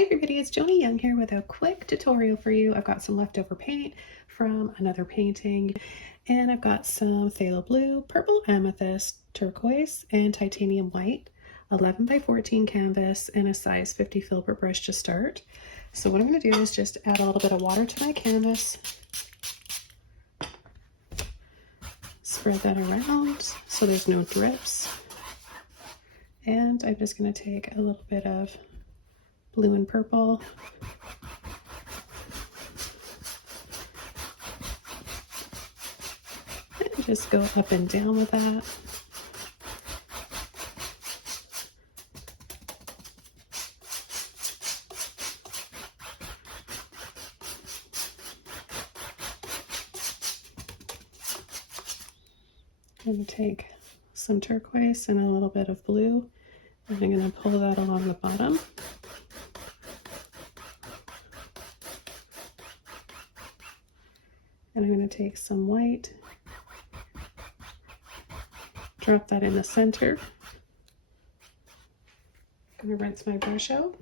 Hi everybody, it's Joni Young here with a quick tutorial for you. I've got some leftover paint from another painting, and I've got some phthalo blue, purple amethyst, turquoise, and titanium white, 11 by 14 canvas, and a size 50 filbert brush to start. So what I'm going to do is just add a little bit of water to my canvas, spread that around so there's no drips, and I'm just going to take a little bit of blue and purple, and just go up and down with that. I'm going to take some turquoise and a little bit of blue, and I'm going to pull that along the bottom. And I'm going to take some white, drop that in the center. I'm going to rinse my brush out.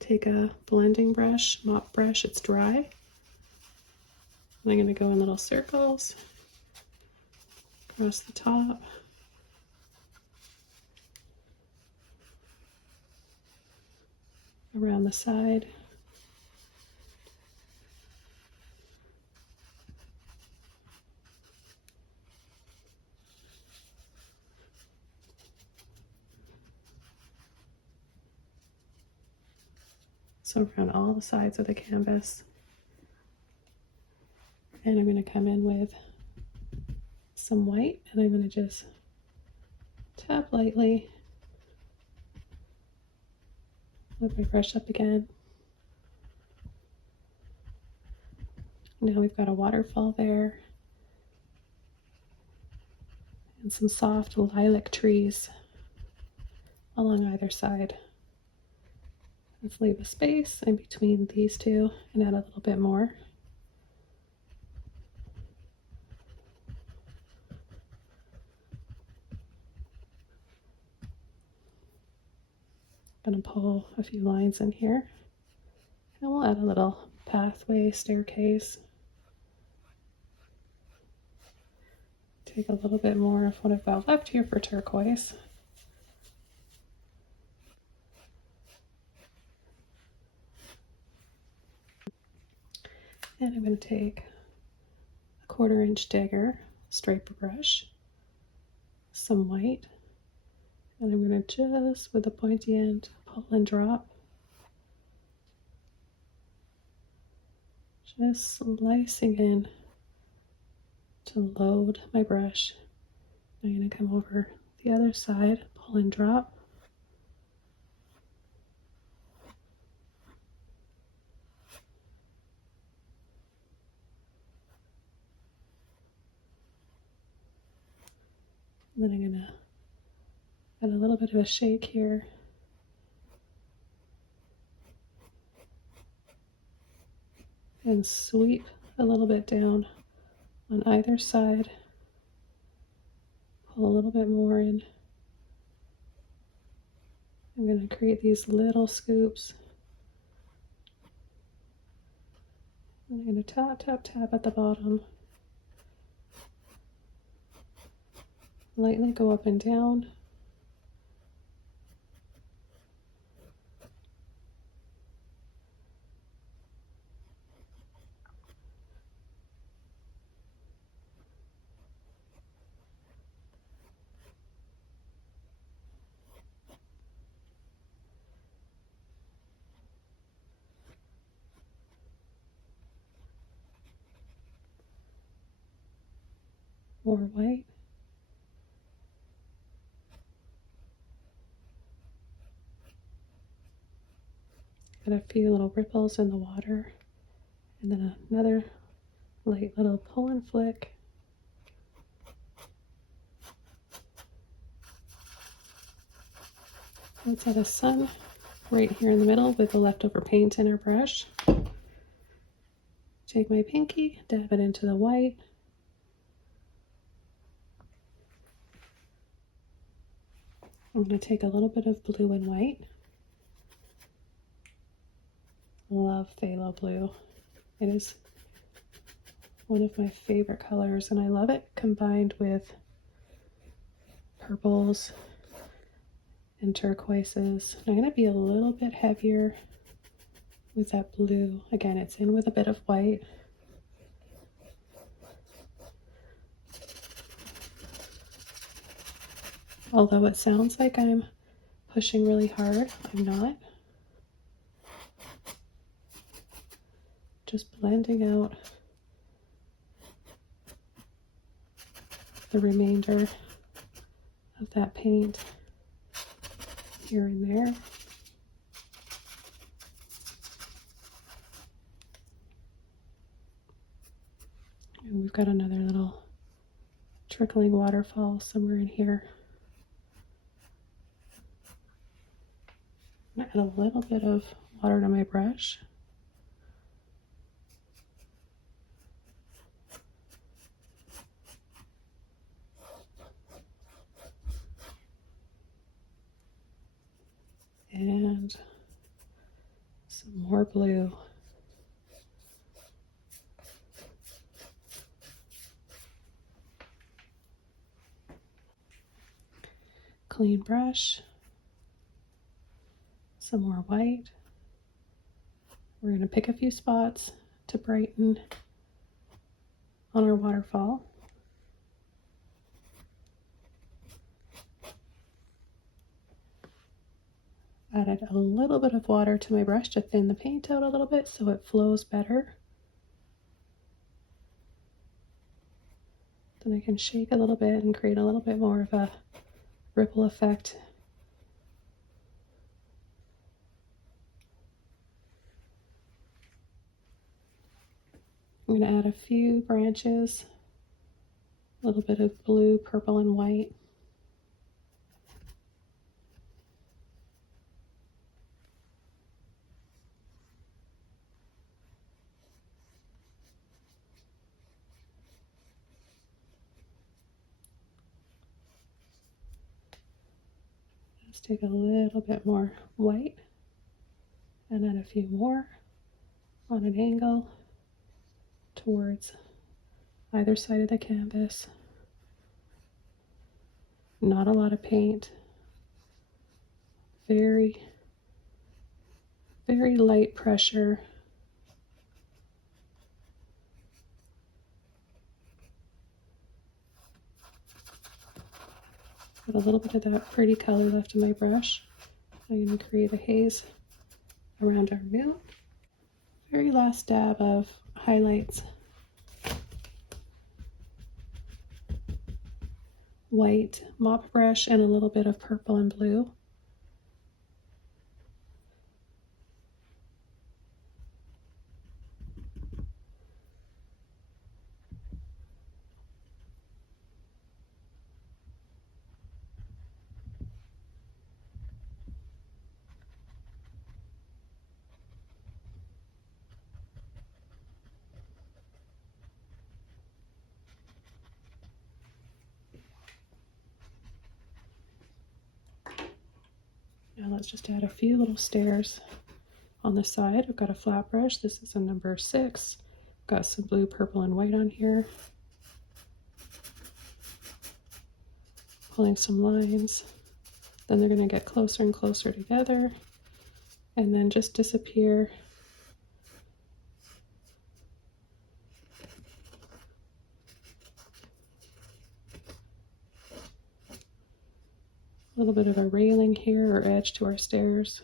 Take a blending brush, mop brush, it's dry. And I'm going to go in little circles across the top. Around the side. So around all the sides of the canvas. And I'm going to come in with some white, and I'm going to just tap lightly. Lift my brush up again. Now we've got a waterfall there. And some soft lilac trees along either side. Let's leave a space in between these two and add a little bit more. I'm going to pull a few lines in here, and we'll add a little pathway, staircase. Take a little bit more of what I've got left here for turquoise. And I'm going to take a 1/4 inch dagger, striper brush, some white, and I'm going to just, with the pointy end, pull and drop. Just slicing in to load my brush. I'm going to come over the other side, pull and drop. And then I'm going to add a little bit of a shake here. And sweep a little bit down on either side. Pull a little bit more in. I'm going to create these little scoops. And I'm going to tap, tap, tap at the bottom. Lightly go up and down. More white. Got a few little ripples in the water, and then another light little pull and flick. Let's add a sun right here in the middle with the leftover paint in our brush. Take my pinky, dab it into the white. I'm going to take a little bit of blue and white love phthalo blue. It is one of my favorite colors, and I love it combined with purples and turquoises. I'm going to be a little bit heavier with that blue. Again, it's in with a bit of white. Although it sounds like I'm pushing really hard, I'm not. Just blending out the remainder of that paint here and there. And we've got another little trickling waterfall somewhere in here. I'm gonna add a little bit of water to my brush. And some more blue. Clean brush. Some more white. We're going to pick a few spots to brighten on our waterfall. Added a little bit of water to my brush to thin the paint out a little bit so it flows better. Then I can shake a little bit and create a little bit more of a ripple effect. I'm going to add a few branches, a little bit of blue, purple, and white. Let's take a little bit more white and add a few more on an angle towards either side of the canvas. Not a lot of paint. Very, very light pressure. Got a little bit of that pretty color left in my brush. I'm going to create a haze around our moon. Very last dab of highlights. White mop brush and a little bit of purple and blue. Now let's just add a few little stairs on the side. I've got a flat brush. This is a number 6. Got some blue, purple, and white on here. Pulling some lines. Then they're going to get closer and closer together and then just disappear. A little bit of a railing here or edge to our stairs.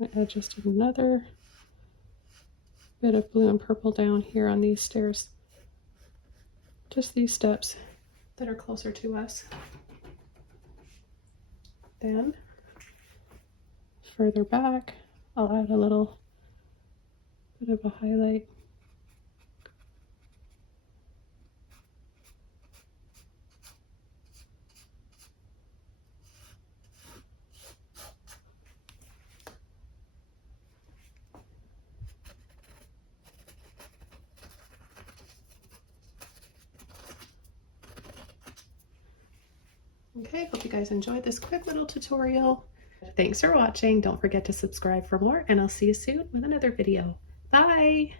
I add just another bit of blue and purple down here on these stairs. Just these steps that are closer to us. Then, further back, I'll add a little bit of a highlight. Okay, hope you guys enjoyed this quick little tutorial. Thanks for watching. Don't forget to subscribe for more, and I'll see you soon with another video. Bye!